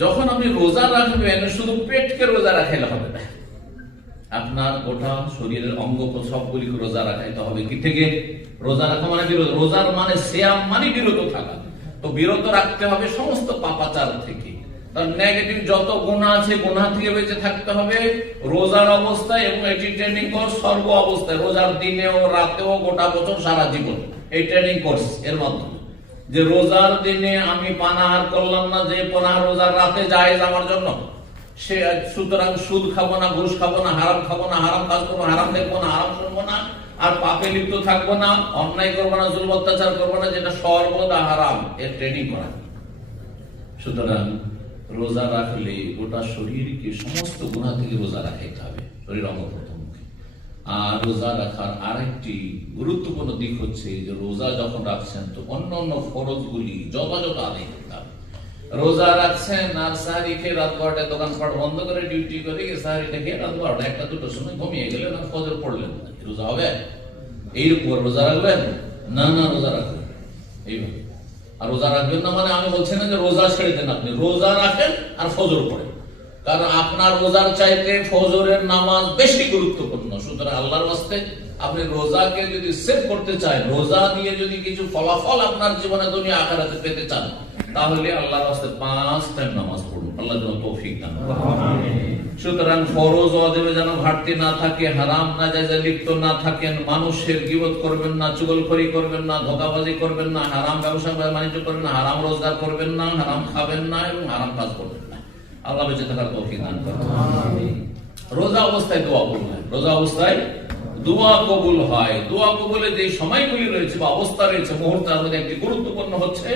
যখন আপনি রোজা রাখবেন শুধু পেটকে রোজা রাখাইলে হবে না, আপনার গোটা শরীরের অঙ্গ সবগুলিকে রোজা রাখাইতে হবে। কি থেকে? রোজা রাখা মানে বিরত, রোজার মানে সিয়াম মানে বিরত থাকা। তো বিরত রাখতে হবে সমস্ত পাপাচার থেকে, তার নেগেটিভ যত গুনাহ আছে গুনাহ থেকে বেঁচে থাকতে হবে রোজার অবস্থায়, এবং এটি ট্রেনিং কোর্স সর্ব অবস্থায়, রোজার দিনেও রাতেও গোটা বছর সারা জীবন এই ট্রেনিং কোর্স এর মাধ্যমে। যে রোজার দিনে আমি পানাহার করলাম না, যে পানাহার রোজার রাতে জায়েজ আমার জন্য, সে সুতরাং সুদ খাবো না, ঘুষ খাবো না, হারাম খাবো না, হারাম কাজ করবো, হারাম দেখবো না, হারাম শুনবো না, আর পাপে লিপ্ত থাকবো না, অন্যায় করবো না, জুলম অত্যাচার করবো না, যেটা সর্বদা হারাম, এর ট্রেনিং করা। সুতরাং রোজা রাখলে গোটা শরীরকে সমস্ত গুনাহ থেকে রোজা রাখাইতে হবে, শরীর অঙ্গ প্রত্যঙ্গকে। আর রোজা রাখার আরেকটি গুরুত্বপূর্ণ দিক হচ্ছে যে রোজা যখন রাখছেন তো অন্য অন্য ফরজগুলি যথাযথ আদায় করতে হবে। রোজা রাখছেন আর সাহারি খেয়ে রাত 12টায় দোকানপাট বন্ধ করে ডিউটি করে সাহারিটা খেয়ে রাত 12টা 1টা 2টার সময় ঘুমিয়ে গেলেন আর ফজর পড়লেন, রোজা হবে? এইরকম রোজা রাখবেন না? না, রোজা রাখবেন এইভাবে। আর রোজা রাখবেন না মানে আমি বলছি না যে রোজা ছেড়ে দেন, আপনি রোজা রাখেন আর ফজর পড়েন, কারণ আপনার রোজার চাইতে ফজরের নামাজ বেশি গুরুত্বপূর্ণ। সুতরাং আল্লাহর ওয়াস্তে আপনি রোজাকে যদি সেভ করতে চান, রোজা দিয়ে যদি কিছু ফলাফল আপনার জীবনে দুনিয়া আখিরাতে পেতে চান, তাহলে আল্লাহর ওয়াস্তে 5 টাইম নামাজ পড়ুন। আল্লাহ যেন তৌফিক দান করেন। সুতরাং ফরজ ওয়াজিবে যেন ঘাটতি না থাকে, হারাম নাজায়েজে লিপ্ত না থাকেন, মানুষের গীবত করবেন না, চুগলখড়ি করবেন না, ধোঁকাবাজি করবেন না, হারাম ব্যবসা বাণিজ্য করবেন না, হারাম রোজগার করবেন না, হারাম খাবেন না এবং হারাম কাজ করবেন না। আল্লাহ বেঁচে থাকার তৌফিক দান করেন। রোজা অবস্থায় দোয়া কবুল হয়, রোজা অবস্থায় দোয়া কবুল হয়। দোয়া কবুলের যে সময়গুলি রয়েছে বা অবস্থা রয়েছে মুহূর্তের মধ্যে একটি গুরুত্বপূর্ণ হচ্ছে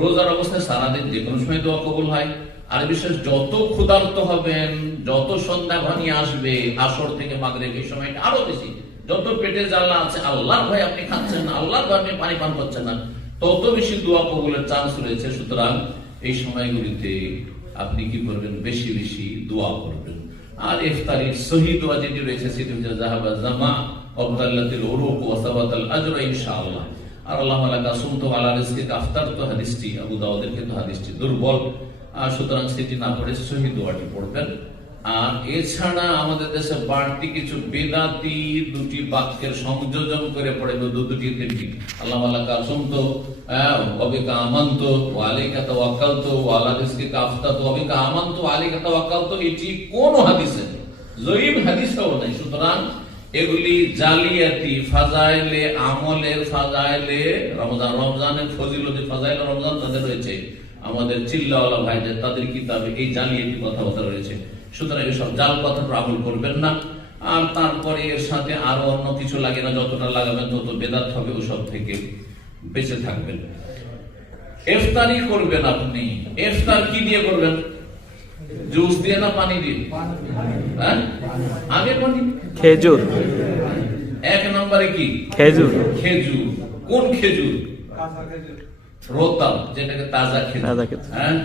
রোজার অবস্থায় সারাদিন যে কোনো সময় দোয়া কবুল হয়। আর বিশেষ যত ক্ষুধার্ত হবেন, যত সন্ধ্যা ঘনিয়ে আসবে আসর থেকে মাগরিব এই সময়টা আরো বেশি, যত পেটে জ্বালা আছে, আল্লাহর ভয় আপনি খাচ্ছেন না, আল্লাহর ভয় আপনি পানি পান করছেন না, তত বেশি দোয়া কবুলের চান্স রয়েছে। সুতরাং এই সময়গুলিতে আপনি কি করবেন? বেশি বেশি দোয়া করবেন। আর ইফতারির সহি দোয়া যেটি রয়েছে সেটি হচ্ছে যাহাবা জামা ওয়াবতাল্লাতিল উরুক ওয়া সাবাতাল আজর ইনশাআল্লাহ। আর আল্লাহু আলা সুমতু আলা রিজকিকা আফতারতু হাদিসটি আবু দাউদের কিন্তু হাদিসটি দুর্বল, সুতরাং সেটি না পড়ে সহি দোয়াটি পড়বেন। আর এছাড়া আমাদের দেশে বাড়তি কিছু বেদাতি দুটি বাক্যের সংযোজন করে পড়ে, দুটি তিনটি আল্লাহু আলা সুমতু ওয়া বিকা আমানতু ওয়া আলাইকা তাওয়াক্কালতু ওয়া আলা রিজকিকা আফতারতু ওয়া বিকা আমানতু ওয়া আলাইকা তাওয়াক্কালতু, এটি কোন হাদিসে নেই, জয়ীফ হাদিসেও নেই। সুতরাং এগুলি জালিয়াতি ফাজাইলে, আমলের ফাজাইলে, রমজানের ফজিলতে ফাজাইলে রমজান তাদের রয়েছে, আমাদের চিল্লাওয়ালা ভাইদের তাদের কিতাবে এই জালিয়াতি কথাবার্তা রয়েছে। সুতরাং এসব জাল কথা আমল করবেন না। আর তারপরে এর সাথে আরো অন্য কিছু লাগে না, যতটা লাগাবেন তত বেদাত হবে, ওসব থেকে বেঁচে থাকবেন। ইফতারি করবেন আপনি, ইফতার কি দিয়ে করবেন? জুস দিয়ে না পানি দিয়ে? আগে পানি, খেজুর। 1 নম্বরে কি? খেজুর। খেজুর কোন খেজুর? রোতাব, যেটাকে তাজা খেজুর,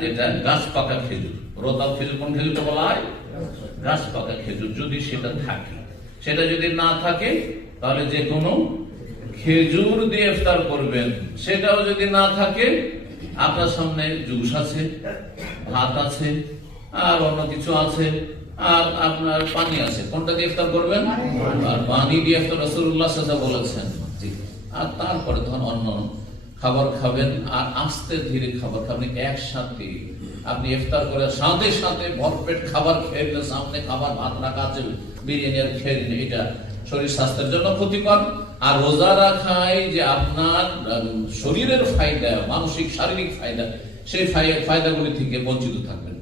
যেটা গাছ পাকা খেজুর। রোতাব খেজুর কোন খেজুরটা বলা হয়? গাছ পাকা খেজুর। যদি সেটা থাকে, সেটা যদি না থাকে তাহলে যে কোনো খেজুর দিয়ে ইফতার করবেন। সেটাও যদি না থাকে আপনার সামনে জুস আছে, ভাত আছে, আর অন্য কিছু আছে, আর আপনার পানি আছে, কোনটা দিয়ে ইফতার করবেন? আর পানি দিয়ে ইফতার রাসূলুল্লাহ সাল্লাল্লাহু আলাইহি ওয়াসাল্লাম বলেছেন। আর তারপরে তখন অন্য খাবার খাবেন, আর আস্তে ধীরে খাবার খাবেন। একসাথে আপনি ইফতার করে সাথে সাথে ভরপেট খাবার খেয়ে দিলে, সামনে খাবার ভাত রাখা আছে, বিরিয়ানি আর খেয়ে দিলে, এটা শরীর স্বাস্থ্যের জন্য ক্ষতিকর। আর রোজা রাখায় যে আপনার শরীরের ফায়দা, মানসিক শারীরিক ফায়দা, সেই ফায়দাগুলি থেকে বঞ্চিত থাকবেন।